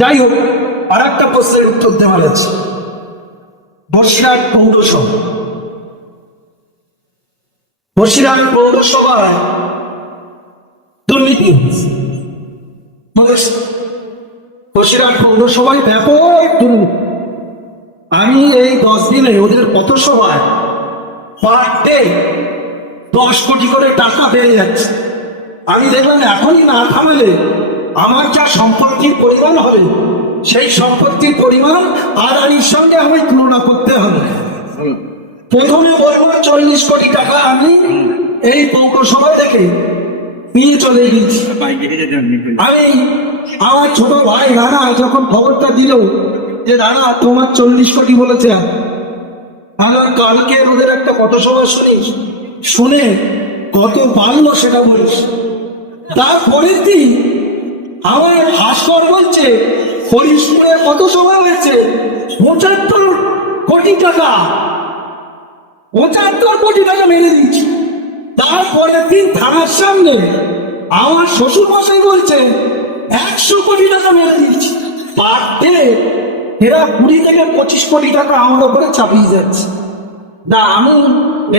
যাই হোক, আর একটা প্রশ্নের উত্তর দেওয়া আছে। বসিরহাট পৌরসভায় দুর্নীতি, বসিরহাট পৌরসভায় ব্যাপক দুর্নীতি। আমি এই 10 দিনে ওদের কত সভায় পার ডে 10 কোটি করে টাকা বেড়ে যাচ্ছে। আমি দেখলাম এখনই না থামলে আমার যা সম্পত্তির পরিমাণ হবে, সেই সম্পত্তির পরিমাণ আদানির সঙ্গে আমি তুলনা করতে হবে। প্রথমে বলবো 40 কোটি টাকা আমি এই পৌরসভা থেকে নিয়ে চলে গেছি। আমি আমার ছোট ভাই রানা যখন খবরটা দিল যে রানা তোমার 40 কোটি বলেছে, আমার কালকে ওদের একটা পথসভা শুনে কত পারলো সেটা বলিস। তারপরের দিন আমার ভাস্কর বলছে হরিশপুরে কত সভা হয়েছে, 75 কোটি টাকা, 75 কোটি টাকা মেরে দিচ্ছি। তারপরের দিন থানার সামনে আমার শ্বশুর মশাই বলছে 100 কোটি টাকা মেরে দিচ্ছি। পার ডে এরা 20 থেকে 25 কোটি টাকা আমার উপরে চাপিয়ে যাচ্ছে। না, আমি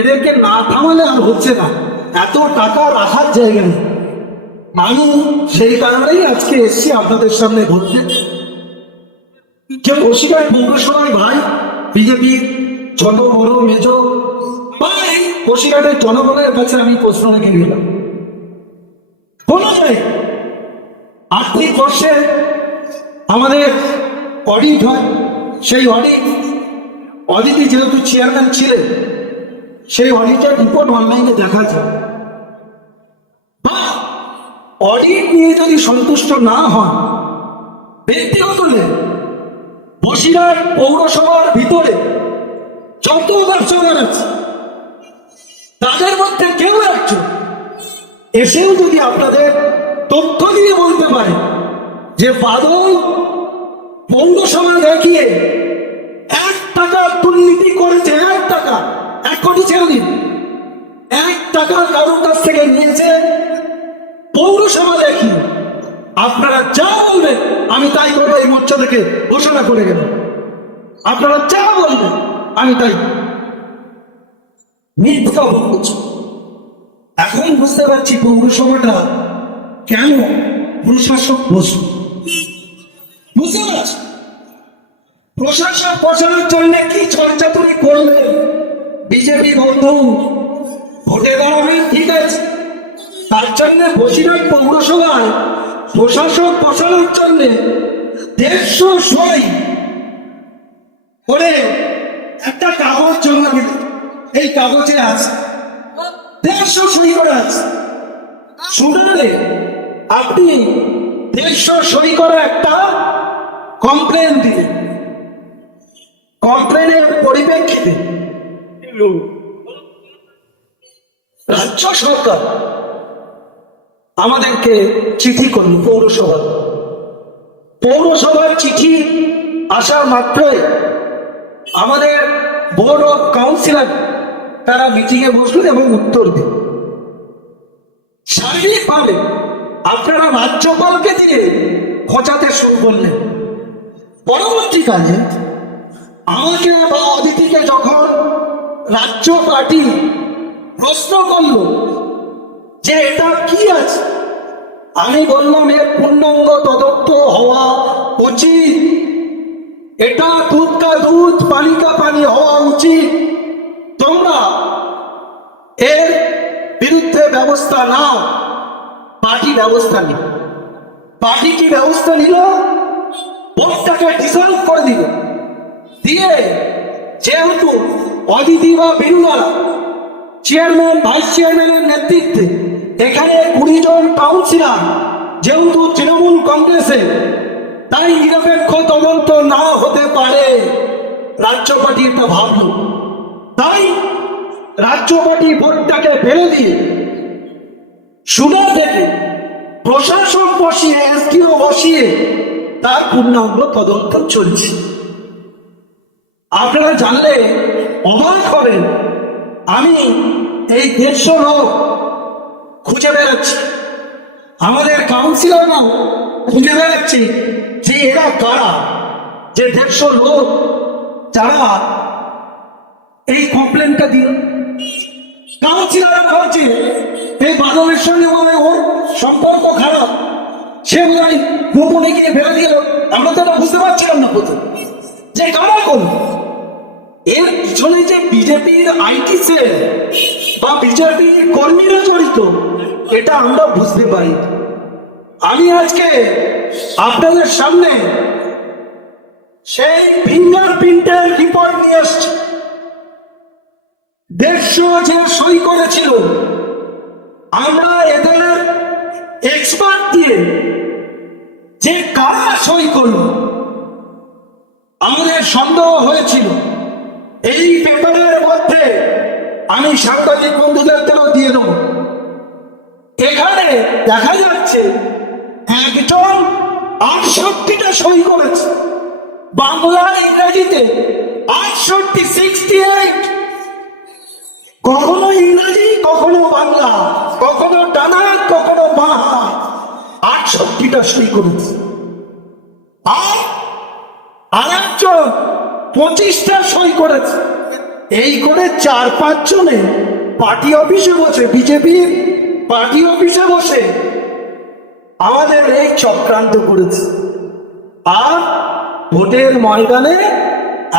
এদেরকে না থামালে আর হচ্ছে না, এত টাকা রাখার জায়গা নেই। আমি সেই কারণেই আজকে এসছি আপনাদের সামনে বলতে। কেউ বসিরহাট পৌরসভায় ভাই বিজেপি ছোট বড় মেজ ভাই, বসিরহাটের জনগণের কাছে আমি প্রশ্ন রেখে গেলাম। বলা যায় আর্থিক বর্ষে আমাদের অডিট হয়, সেই অডিটে যেহেতু চেয়ারম্যান ছিলেন, সেই অডিটের রিপোর্ট অনলাইনে দেখা যায়। অডিট নিয়ে যদি সন্তুষ্ট না হন, ব্যক্তিগত বসিরহাট পৌরসভার ভিতরে যত ব্যবসাদার আছে তাদের মধ্যে কেউ একজন এসেও যদি আপনাদের তথ্য দিয়ে বলতে পারে যে বাদল পৌরসভা দেখিয়ে 1 টাকা দুর্নীতি করেছে, 1 কোটি ছেড়ে দিন, 1 টাকা কারোর কাছ থেকে নিয়েছে, পৌরসভা দেখি আপনারা যা বলবেন আমি তাই করবো। এই মঞ্চ থেকে ঘোষণা করে গেল, আপনারা যা বলবেন আমি তাই। মিথ্যা বলছি। এখন বুঝতে পারছি পৌরসভাটা কেন প্রশাসক বুঝতে পারছি। প্রশাসক বসানোর জন্য কি চর্চাতুরি করলে বিজেপি বন্ধু ভোটে দাঁড়াবেন, ঠিক আছে, তার জন্য বসিরহাট পৌরসভায় প্রশাসক বসানোর জন্য 150 সই করে একটা কাগজ জমা দিল। এই কাগজে আছে 150 সই করে আছে। শুনলে আপনি 150 সই করে একটা কমপ্লেন দিলেন, কমপ্লেনের পরিপ্রেক্ষিতে রাজ্য সরকার আমাদেরকে চিঠি করল। পৌরসভার চিঠি আসা মাত্রই আমাদের বোর্ড অফ কাউন্সিলর তারা মিটিংয়ে বসলেন এবং উত্তর দিন। শারীরিকভাবে আপনারা রাজ্যপালকে দিয়ে খোঁচাতে শুরু করলেন। পরবর্তীকালে আমাকে বা অদিতিকে যখন রাজ্য পার্টি প্রশ্ন করল যে এটা কি আছে, আমি বললাম এর পূর্ণাঙ্গ তদন্ত হওয়া উচিত, এটা দুধ কা দুধ পানি কা পানি হওয়া উচিত। তোমরা এর বিরুদ্ধে ব্যবস্থা নাও, পার্টি ব্যবস্থা নিল। পার্টি কি ব্যবস্থা নিল? বোর্ডটাকে ডিসলভ করে দিল। দিয়ে যেহেতু অদিতি বা বিরুদারা চেয়ারম্যান ভাইস চেয়ারম্যানের নেতৃত্বে এখানে 20 জন কাউন্সিলর যেহেতু তৃণমূল কংগ্রেসে, তাই নিরপেক্ষ তদন্ত না হতে পারে রাজ্য পার্টি এটা ভাবল। তাই রাজ্য পার্টি ভোটটাকে ফেলে দিয়ে শুনে দেখে প্রশাসন বসিয়ে, এসডিও বসিয়ে তার পূর্ণাঙ্গ তদন্ত চলছে। আপনারা জানলে অবাক হবেন, আমি এই 150 লোক খুঁজে বেড়াচ্ছি। আমাদের কাউন্সিলররাও খুঁজে বেড়াচ্ছি যে এরা কারা, যে 150 লোক যারা এই কমপ্লেনটা দিল। কাউন্সিলর হচ্ছে এই বাদলের সঙ্গে মানে ওর সম্পর্ক খারাপ, সে বোধহয় গোপনে গিয়ে ফেলে দিল। আমরা তো এটা বুঝতে পারছিলাম না প্রথম যে কারা কোন। এর পিছনে যে বিজেপির আইটি সেল বা বিজেপির কর্মীরা জড়িত, এটা আমরা বুঝতে পারি। আমি আজকে আপনাদের সামনে সেই ফিঙ্গারপ্রিন্টের রিপোর্ট নিয়ে এসছি। 150 যে সই করেছিল, আমরা এদের এক্সপার্ট দিয়ে যে কারা সই করলো আমাদের সন্দেহ হয়েছিল। এই পেপারের মধ্যে আমি সাংবাদিক বন্ধুদেরকেও দিয়ে দেব। এখানে দেখা যাচ্ছে একজন 68টা সই করেছে, বাংলা ইংরেজিতে 68, 68, কখনো ইংরেজি কখনো বাংলা, কখনো ডানা কখনো বাঁ, 68টা সই করেছে। আর একজন 25টা সই করেছে। এই করে 4-5 জনে পার্টি অফিসে বসে, বিজেপির পার্টি অফিসে বসে আমাদের এই চক্রান্ত করেছে। আর ভোটের ময়দানে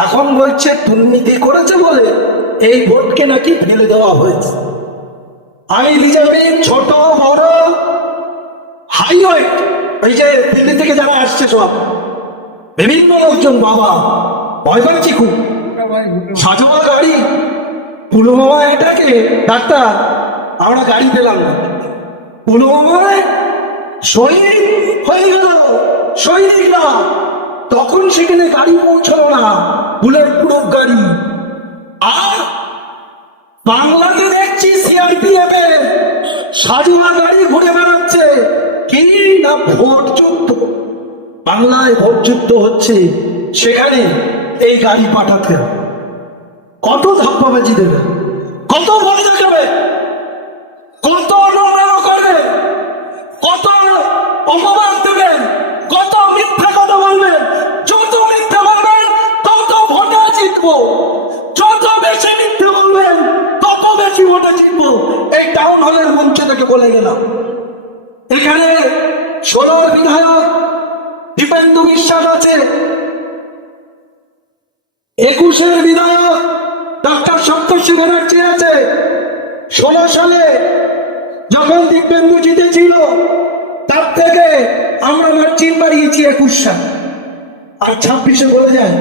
এখন বলছে দুর্নীতি করেছে বলে এই ভোটকে নাকি ফেলে দেওয়া হয়েছে। আমি বিজেপির ছোট বড় হাইওয়েট, এই যে দিল্লি থেকে যারা আসছে সব বিভিন্ন লোকজন, বাবা ভয় পাচ্ছি খুব, সাজোয়া গাড়ি, পুলওয়ামা এটাকে ডাক্তার আমরা গাড়ি পেলাম না, পুলওয়ামায় শহীদ হয়ে গেল সৈনিকরা, তখন সেখানে গাড়ি পৌঁছলো না, বুলেট প্রুফ গাড়ি। আর বাংলাতে দেখছি সিআরপিএফ এর সাজোয়া গাড়ি ঘুরে বেড়াচ্ছে, কি না ভোট যুদ্ধ। বাংলায় ভোট যুদ্ধ হচ্ছে, সেখানে এই গাড়ি পাঠাতে কত ধাপ্পাবাজি দেবে, কত ভয় দেখাবে, কত নোংরা করবে, কত অপবাদ দেবেন, কত মিথ্যা কথা বলবেন। যত মিথ্যা বলবেন তত ভোটে জিতবো, যত বেশি মিথ্যা বলবেন তত বেশি ভোটে জিতবো। এই টাউন হলের মঞ্চ থেকে বলে গেলাম। এখানে 16 বিধায়ক দীপেন্দু বিশ্বাস আছে, 21 বিধায়ক ডক্টর সপ্তর্ষি ব্যানার্জি আছে। 16 সালে যখন দীপেন্দু জিতেছিল তার থেকে আমরা মার্জিন বাড়িয়েছি 21 সাল, আর 26-এ বলে যায়।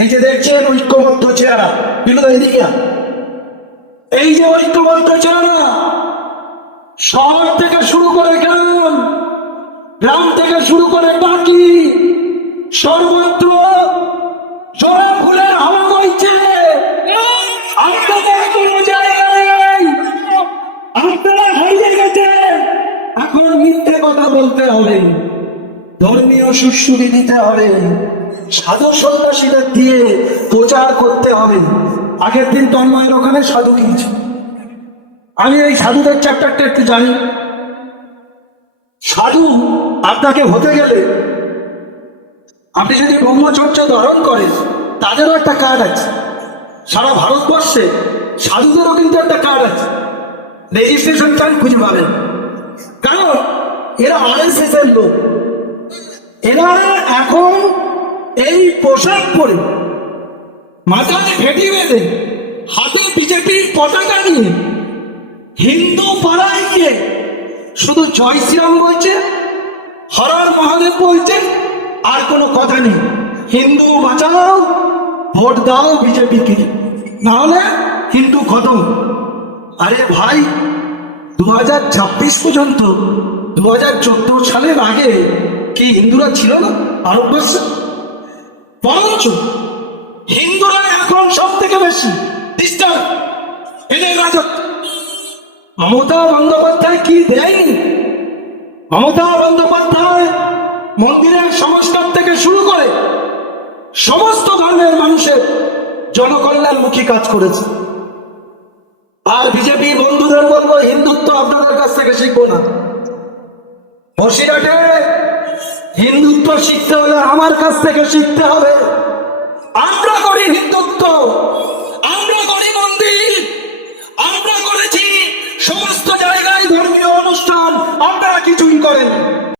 এই যে দেখছেন ঐক্যবদ্ধ চেহারা, বিনোদন দিকে, এই যে ঐক্যবদ্ধ চেহারা, শহর থেকে শুরু করে গ্রাম, গ্রাম থেকে শুরু করে বাকি সর্বত্র জোড়া ফুলের হাওয়া বইছে। আপনাদের কোনো জায়গা নেই, আপনারা হারিয়ে গেছেন। এখন মিথ্যে কথা বলতে হবে, ধর্মীয় সুশ্রুতি দিতে হবে, সাধু সন্ন্যাসীদের দিয়ে প্রচার করতে হবে। আগের দিন তন্ময়ের ওখানে সাধু কিনছে, আমি এই সাধুদের চ্যাপ্টারটা একটু জানি। সাধু আপনাকে হতে গেলে আপনি যদি ব্রহ্মচর্য ধারণ করেন, তাদেরও একটা কার্ড আছে। সারা ভারতবর্ষে সাধুদেরও কিন্তু একটা কার্ড আছে, রেজিস্ট্রেশন কার্ড খুঁজে পাবেন। কারণ এরা RSS এর লোক, এরা এখন এই পোশাক পরে, মাথায় ফেটি বেঁধে, হাতে বিজেপির পতাকা নিয়ে হিন্দু পাড়ায় গিয়ে শুধু জয় শ্রীরাম বলছে, হরর মহাদেব বলছে, আর কোনো কথা নেই। হিন্দু বাঁচাও, ভোট দাও বিজেপিকে, নাহলে হিন্দু খতম। আরে ভাই, 2026 পর্যন্ত 2014 সালের আগে কি হিন্দুরা ছিল না ভারতবর্ষে? বরঞ্চ হিন্দুরা এখন সব থেকে বেশি ডিস্টার্ব, এদের রাজত্ব। মমতা বন্দ্যোপাধ্যায় কি দেয়নি? মমতা বন্দ্যোপাধ্যায় মন্দিরের সংস্কার থেকে শুরু করে সমস্ত ধর্মের মানুষের জনকল্যাণমুখী কাজ করেছে। আর বিজেপি বন্ধুদের বলবো, হিন্দুত্ব আপনাদের কাছ থেকে শিখবো না। বসিরহাটে হিন্দুত্ব শিখতে হলে আমার কাছ থেকে শিখতে হবে। আমরা করি হিন্দুত্ব, আমরা করি মন্দির, আমরা করেছি সমস্ত জায়গায় ধর্মীয় অনুষ্ঠান, আপনারা কিছুই করেন।